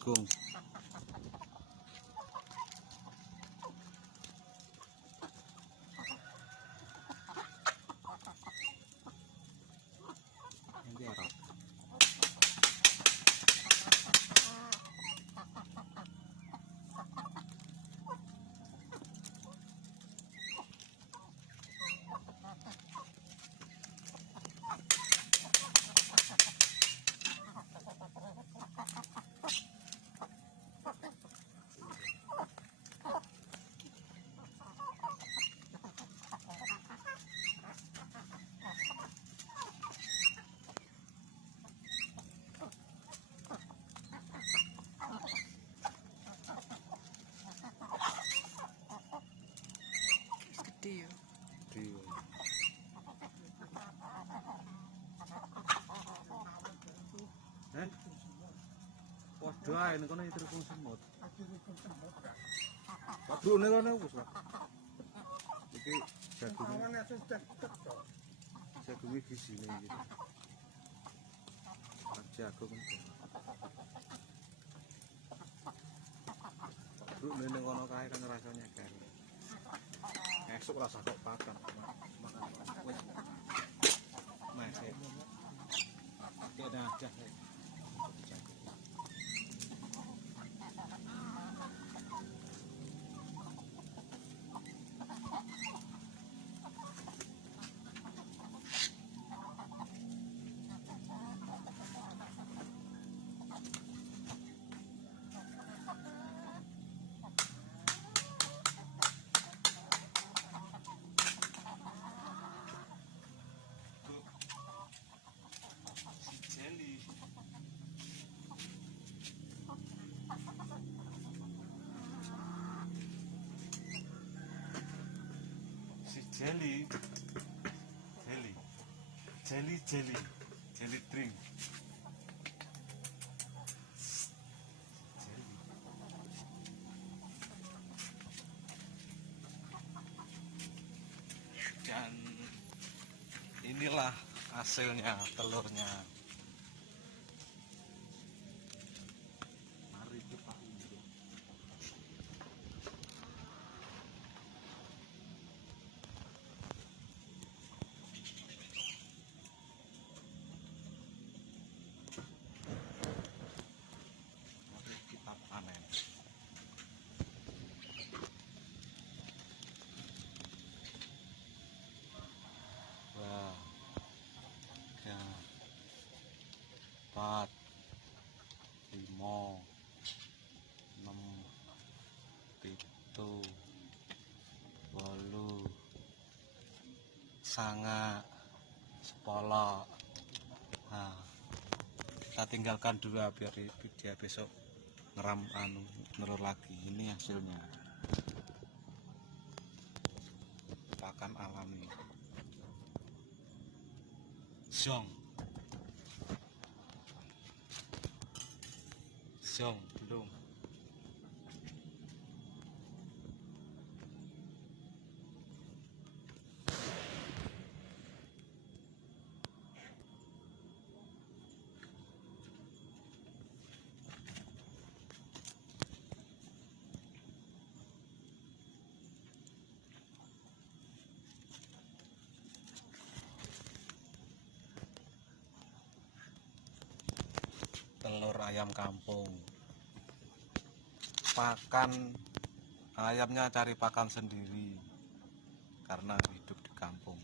jagung. Ini apa? Gede ya. Iya. Waduh, ini kono terus semut. Waduh, ini kono wis, Pak. Iki jagungnya di sini gitu. Jagung. Waduh, ini kono kae kan rasanya kan. Esok rasa kok pakan. Makan. Wis. Masih. Tidak ada. Jelly drink. Jelly. Dan inilah hasilnya telurnya. Mari kita unjuk. Kita panen. Wah, 3, 4, 5, 6, 7, 8, 9, 10. Nah, kita tinggalkan dulu biar dia besok ngeram nelur lagi. Ini hasilnya pakan alami. Zong belum. Telur ayam kampung. Pakan ayamnya cari pakan sendiri karena hidup di kampung.